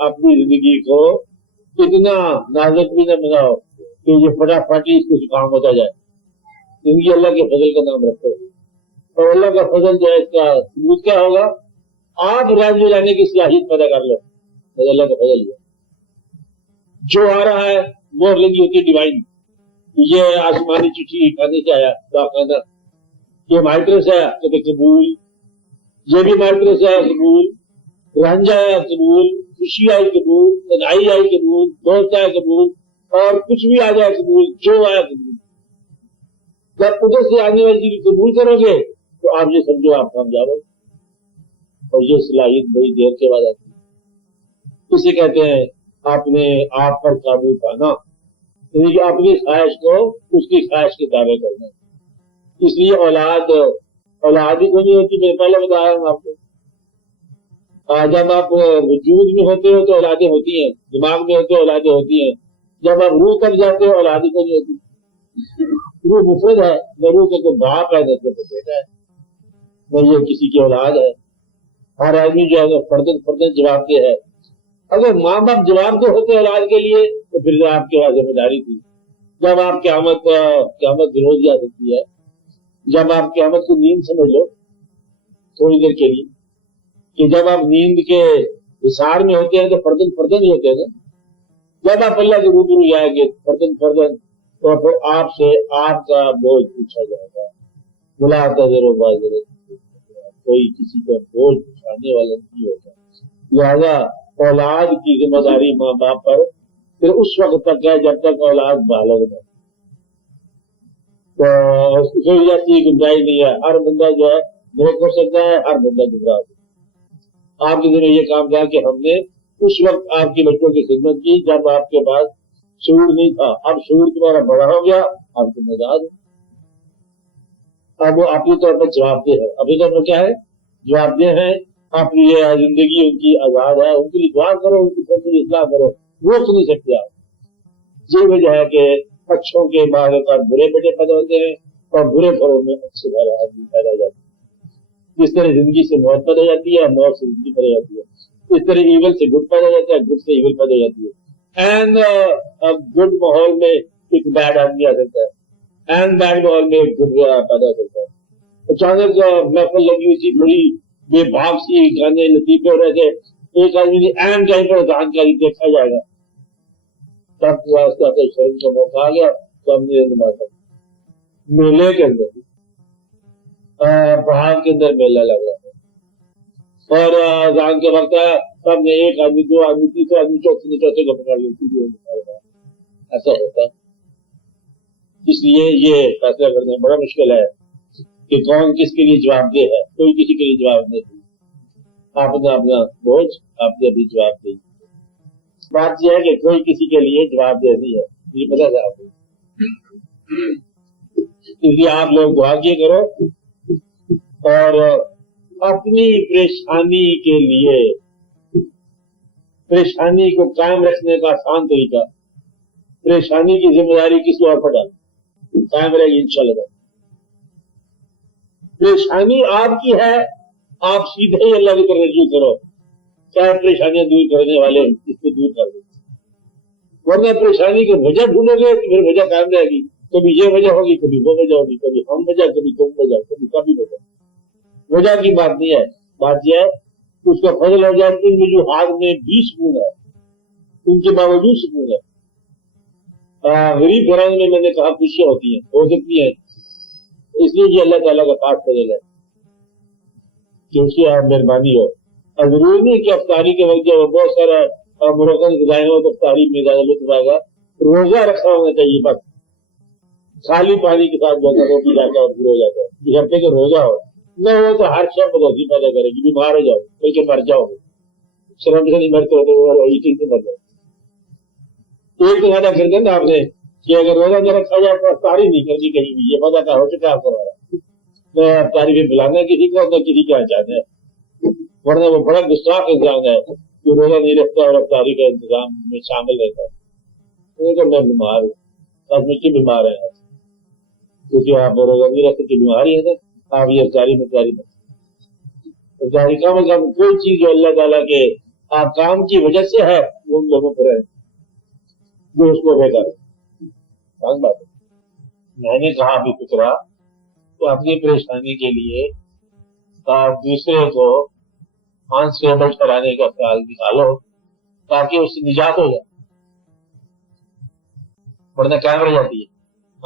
अपनी जिंदगी को इतना नाजुक भी न बनाओ कि ये फटाफट ही कुछ काम होता जाए। जिंदगी अल्लाह के फजल का नाम रखो, और अल्लाह का फजल जो है इसका सबूत क्या होगा? आप राज में लाने की सलाहियत पैदा कर लो, तो अल्लाह का फजल है। जो आ रहा है मोहर लगी होती है डिवाइन, ये आसमानी चिट्ठी खाने से आया दाखाना, ये हमारी तरफ से आया तो कबूल, ये भी हमारी तरफ से आया कबूल, रंज आया कबूल, खुशी आई कबूल, तन्हाई आई कबूल, दोस्त आया कबूल, और कुछ भी आ जाए कबूल, जो आया कबूल। जब उधर से आने वाली चीज कबूल करोगे तो आप ये समझो आप कामयाब हो, और ये सलाहियत बड़ी देर के बाद आती है। इसे कहते हैं आपने आप पर काबू पाना, यानी कि अपनी ख्वाहिश को उसकी ख्वाहिश के ताबे करना। इसलिए औलाद ही कोई नहीं होती, मैं पहले बताया हूं आपको। जब आप वजूद में होते हो तो औलादें होती हैं, दिमाग में होते हो औलादें होती हैं, जब आप रूह तक जाते हो औलाद ही कोई नहीं होती। रूह मुफरद है, न रूह का कोई बाप है न कोई बेटा है, न ये किसी की औलाद है। हर आदमी जो है फर्दन जवाब दे है। अगर माँ बाप जवाब दे होते औलाद के लिए तो फिर आपके पास जिम्मेदारी थी। जब आप क़यामत विरोध जा सकती है, जब आप क़यामत को नींद समझ लो थोड़ी देर के लिए, कि जब आप नींद के हिसार में होते हैं तो फर्दन ही होते हैं ना। जब आप अल्लाह के रूबरू जाएंगे फर्दन, तो फिर आपसे आपका बोझ पूछा जाएगा। बुला तजरो बाजरे, कोई किसी का बोझ उठाने वाला नहीं होता। लिहाजा औलाद की जिम्मेदारी माँ बाप पर फिर उस वक्त तक है जब तक औलाद बालग है, तो उसकी कोई गुंजाइश नहीं है। हर बंदा जो है नेक हो सकता है, हर बंदा गुमराह हो सकता है। आपके दिन ये काम था कि हमने उस वक्त आपके बच्चों की खिदमत की जब आपके पास शऊर नहीं था। अब शऊर तुम्हारा बड़ा हो गया, अब तुम आजाद हो। अब वो अपने तौर पर जवाबदेह है। अपने तौर पर क्या है? जवाबदेह है। अपनी ये जिंदगी उनकी आजाद है, उनके लिए दुआ करो, उनकी सबकी इस्लाह करो, रोक नहीं सकते आप। ये वजह है कि अच्छों के बाद बुरे बेटे पैदा होते हैं और बुरे घरों में अच्छे घर आदमी पैदा हो जाते हैं। इस तरह जिंदगी से मौत पैदा हो जाती है, मौत से जिंदगी पैदा हो जाती है। इस तरह ईवल से गुड पैदा हो जाता है, गुड से ईवल पैदा हो जाती है। एंड गुड माहौल में एक बैड आदमी आ सकता है, एंड बैड माहौल में एक गुड पैदा हो सकता है। अचानक महफिल लगी हुई थी, बड़ी बेबाक सी गाने लतीफे हो रहे थे, एक आदमी ने एंड टाइम पर जानकारी देखा जाएगा, तब शर्म का मौका आ गया तो हमने नमाज मेले के अंदर पहाड़ के अंदर मेला लग रहा था और अज़ान के वक्त आया, सबने एक आदमी, दो आदमी, तीसरे आदमी, चौथे को पकड़ ली। ऐसा होता। इसलिए ये फैसला करना बड़ा मुश्किल है कि कौन किसके लिए जवाबदेह है। कोई किसी के लिए जवाब नहीं। आपने अपना बोझ आपने अभी जवाब दी। बात यह है कि कोई किसी के लिए जवाबदेह नहीं है, ये पता है आपको। इसलिए आप लोग दुआ किया करो और अपनी परेशानी के लिए, परेशानी को कायम रखने का आसान तरीका, परेशानी की जिम्मेदारी किसी और पर डाल, कायम रहेगी इंशाल्लाह। परेशानी आपकी है, आप सीधे ही अल्लाह की तरफ रजू करो, चाहे परेशानियां दूर करने वाले इसको दूर कर दो। वरना परेशानी की वजह ढूंढोगे तो फिर वजह कायम रहेगी। कभी ये वजह होगी, कभी वो वजह होगी, कभी हम वजह, कभी तुम वजह, कभी वजह। वजह की बात नहीं है, बात यह है उसका फजल हो जाए। इन वजूहात में भी सुकून है, उनके बावजूद सुकून है। गरीब घराने में मैंने कहा खुशियां होती हैं, हो सकती है, इसलिए ये अल्लाह ताला का खास फजल है कि उसकी मेहरबानी हो। और जरूरी नहीं कि अफ्तारी के वक्त जब बहुत सारा मुरक्कब ग़िज़ाएं हो तो अफ्तारी में ज्यादा लुत्फ आएगा। रोजा रखा होना चाहिए, बस खाली पानी के साथ जाता रोटी जाता और पूरा हो जाता है। इस हफ्ते का रोजा हो न हो तो हर शब्द बदौती पैदा करेगी। बीमार हो जाओ, बल्कि मर जाओ, शर्म से नहीं मरते होते और चीज से मर जाओ। एक तो वादा कर देना आपने कि अगर रोजा न रखा जाए तो अफ्तारी नहीं करनी कहीं भी। ये वादा का हो चुका आपको न अफ्तारी में बुलाना किसी को, न किसी का जाना है। वरना वो बड़ा गुस्ताख इंसान है जो रोजा नहीं रखता और अफ्तारी का इंतजाम में शामिल रहता है। तो मैं बीमार हूँ, आप मुझसे बीमार है, क्योंकि आप रोजा नहीं रखते की बीमारी है ना, आप ये अफ्तारी में तैयारी में अफ्तारी कम कोई चीज जो अल्लाह ताला के کام کی وجہ سے ہے وہ ان لوگوں پر ہے جو اس کو بہتر ہے. بات ہے. میں نے کہا ابھی پترا تو اپنی پریشانی کے لیے آپ دوسرے کو انسٹیبل کرانے کا خیال نکالو تاکہ اس سے نجات ہو جائے, ورنہ قائم رہ جاتی ہے.